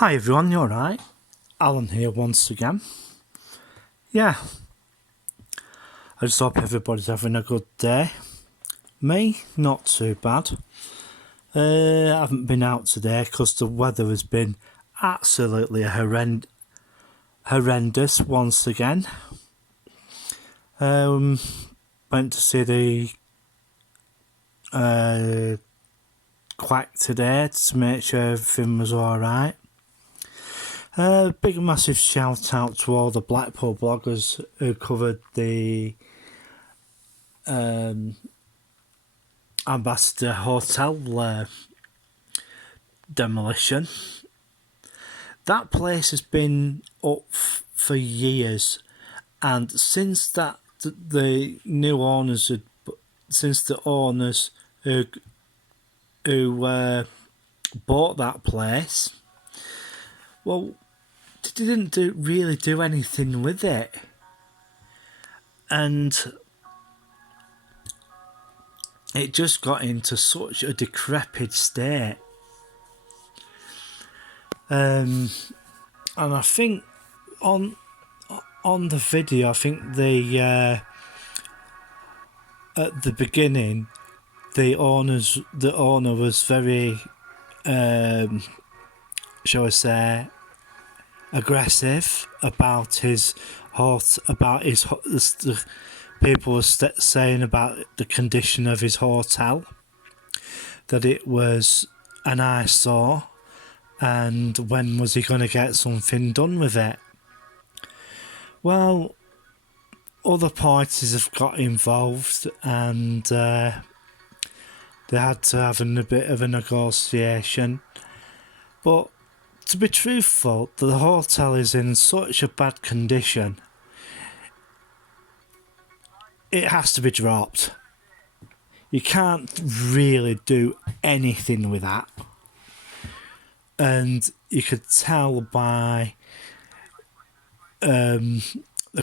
Hi everyone, you alright? Alan here once again. Yeah, I just hope everybody's having a good day. Me, not too bad. I haven't been out today because the weather has been absolutely horrendous once again. Went to see the quack today to make sure everything was alright. Big massive shout out to all the Blackpool bloggers who covered the Ambassador Hotel demolition. That place has been up for years, and since the owners who bought that place, well, they didn't really do anything with it, and it just got into such a decrepit state. And I think on the video, I think at the beginning, the owner was very, shall I say, aggressive about the people were saying about the condition of his hotel, that it was an eyesore, and when was he going to get something done with it? Well, other parties have got involved, and they had to have a bit of a negotiation. But to be truthful, the hotel is in such a bad condition, it has to be dropped. You can't really do anything with that. And you could tell by the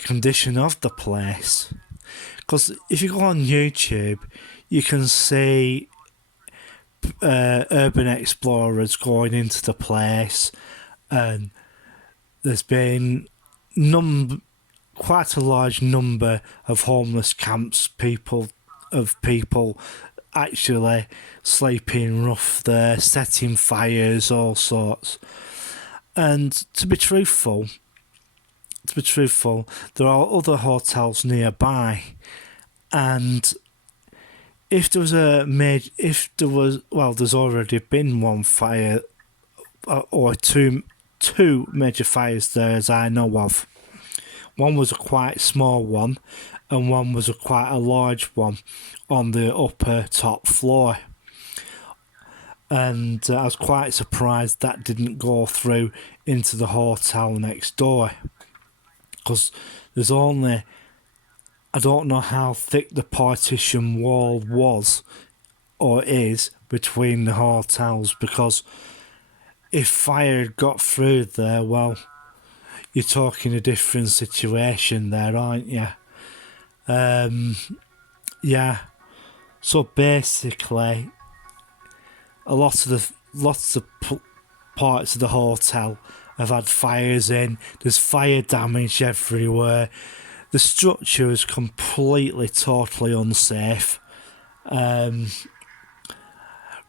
condition of the place. Because if you go on YouTube, you can see urban explorers going into the place, and there's been quite a large number of homeless camps, people actually sleeping rough there, setting fires, all sorts. And to be truthful, there are other hotels nearby, and there's already been one fire or two major fires there as I know of. One was a quite small one, and one was quite a large one on the upper top floor. And I was quite surprised that didn't go through into the hotel next door, because there's only, I don't know how thick the partition wall was or is between the hotels, because if fire had got through there, well, you're talking a different situation there, aren't you? Yeah. So basically, lots of parts of the hotel have had fires in. There's fire damage everywhere. The structure is completely, totally unsafe.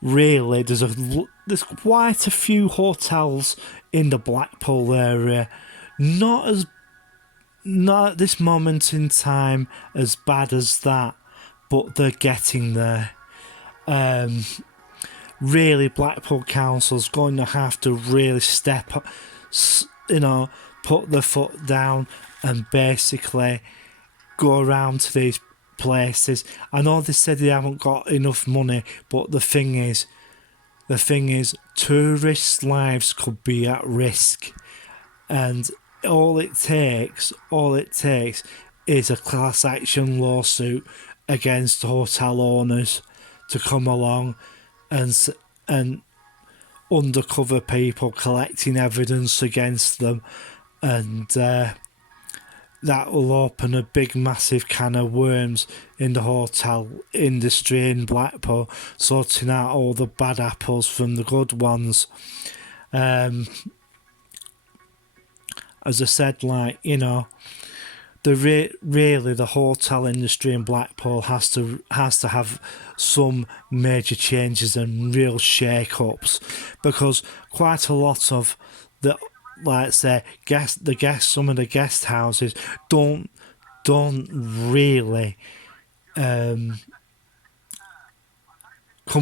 Really, there's quite a few hotels in the Blackpool area. Not at this moment in time as bad as that, but they're getting there. Really, Blackpool Council's going to have to really put their foot down and basically go around to these places. I know they said they haven't got enough money, but the thing is, tourists' lives could be at risk, and all it takes is a class action lawsuit against hotel owners to come along and undercover people collecting evidence against them, and that will open a big massive can of worms in the hotel industry in Blackpool, sorting out all the bad apples from the good ones. as I said, like, you know, really the hotel industry in Blackpool has to have some major changes and real shake-ups, because quite a lot of the, like say, some of the guest houses don't really come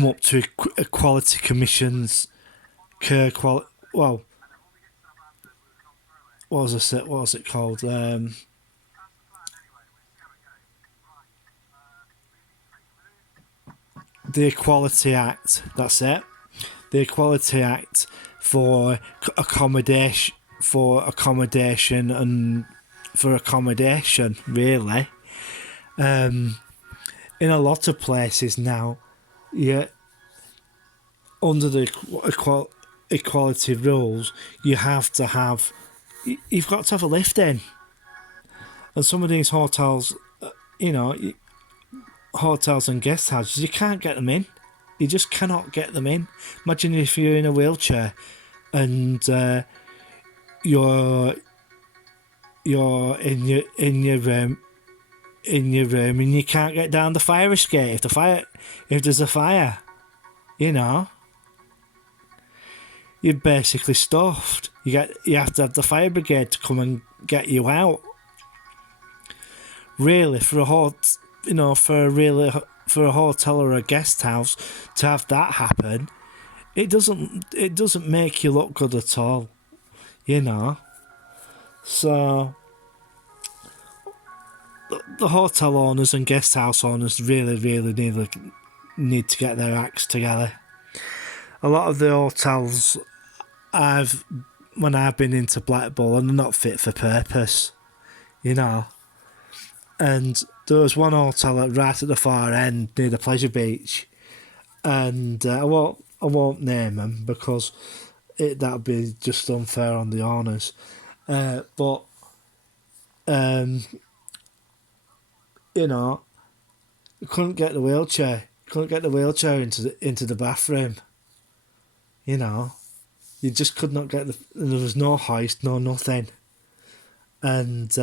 up to quality commissions. Well, what was it called? The Equality Act. That's it. The Equality Act for accommodation, and for accommodation, really. In a lot of places now, yeah, under the equality rules, you've got to have a lift in, and some of these hotels, you know, hotels and guest houses, you can't get them in. You just cannot get them in. Imagine if you're in a wheelchair and you're in your room and you can't get down the fire escape if there's a fire, you know, you're basically stuffed. You have to have the fire brigade to come and get you out. Really, for a hotel or a guest house to have that happen, it doesn't make you look good at all, you know. So the hotel owners and guest house owners really need to get their acts together. A lot of the hotels when I've been into Blackpool, and they're not fit for purpose, you know. And there was one hotel right at the far end near the Pleasure Beach, and I won't name them because that'd be just unfair on the owners. But you know, you couldn't get the wheelchair into the bathroom. You know, you just could not get there was no hoist, no nothing, and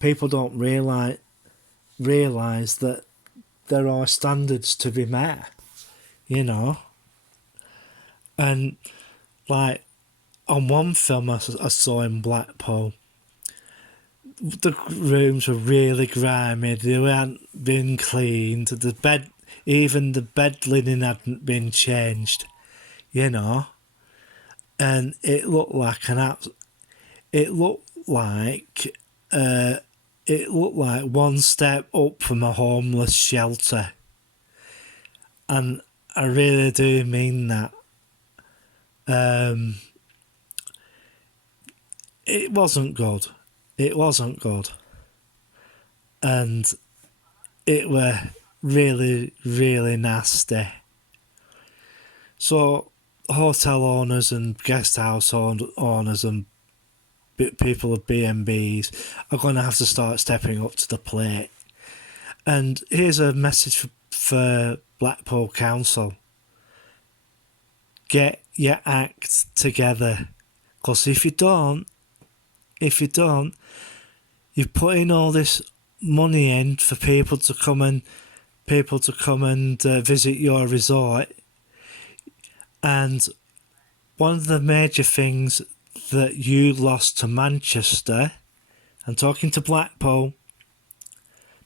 people don't realise that there are standards to be met, you know. And like on one film I saw in Blackpool, the rooms were really grimy. They hadn't been cleaned. Even the bed linen hadn't been changed, you know. And it looked like one step up from a homeless shelter. And I really do mean that. It wasn't good. And it were really, really nasty. So hotel owners and guest house owners and people of B&Bs are going to have to start stepping up to the plate. And here's a message for Blackpool Council. Get your act together. Because if you don't, you're putting all this money in for people to come and visit your resort. And one of the major things that you lost to Manchester, and talking to Blackpool,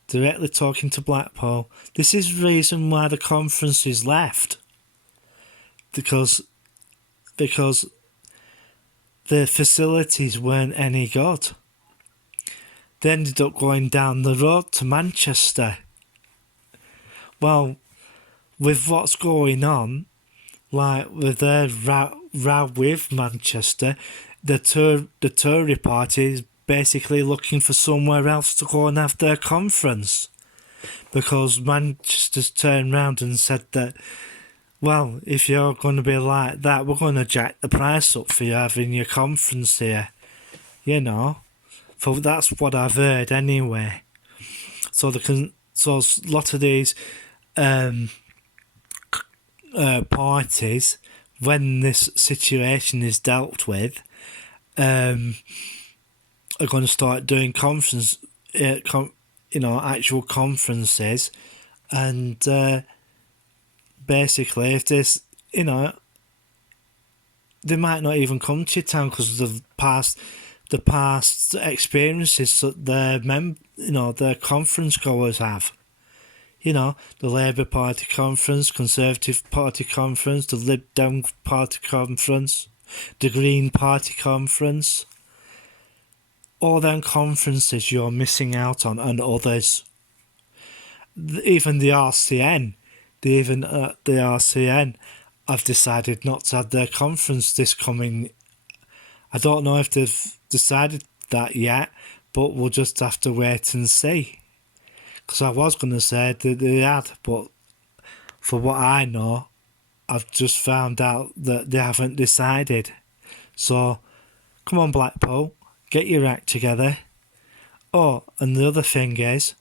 directly talking to Blackpool, this is the reason why the conference is left. Because the facilities weren't any good. They ended up going down the road to Manchester. Well, with what's going on, like with their row with Manchester, the Tory party is basically looking for somewhere else to go and have their conference, because Manchester's turned round and said that, well, if you're going to be like that, we're going to jack the price up for you having your conference here, you know. So that's what I've heard anyway. So a lot of these parties when this situation is dealt with, are going to start doing actual conferences, and basically, if this, they might not even come to your town because of the past experiences that their conference goers have. The Labour Party conference, Conservative Party conference, the Lib Dem Party conference, the Green Party conference. All them conferences you're missing out on, and others. Even the RCN, the RCN have decided not to have their conference this coming. I don't know if they've decided that yet, but we'll just have to wait and see. Because I was going to say that they had, but for what I know, I've just found out that they haven't decided. So, come on, Blackpool, get your act together. Oh, and the other thing is,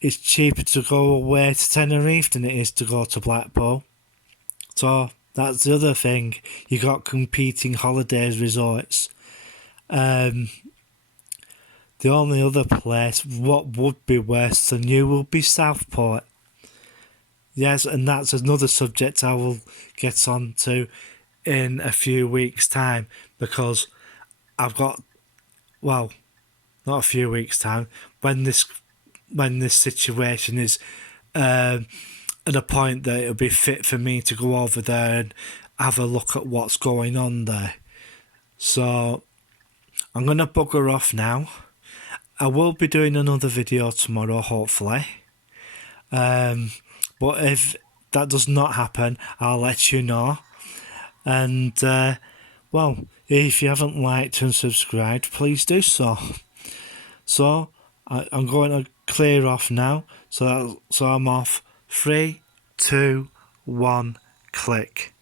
it's cheaper to go away to Tenerife than it is to go to Blackpool. So, that's the other thing. You got competing holidays resorts. The only other place what would be worse than you will be Southport. Yes, and that's another subject I will get on to in a few weeks' time, because I've got, well, not a few weeks' time, when this situation is at a point that it'll be fit for me to go over there and have a look at what's going on there. So I'm going to bugger off now. I will be doing another video tomorrow, hopefully. But if that does not happen, I'll let you know. And, if you haven't liked and subscribed, please do so. So, I'm going to clear off now. So I'm off. 3, 2, 1, click.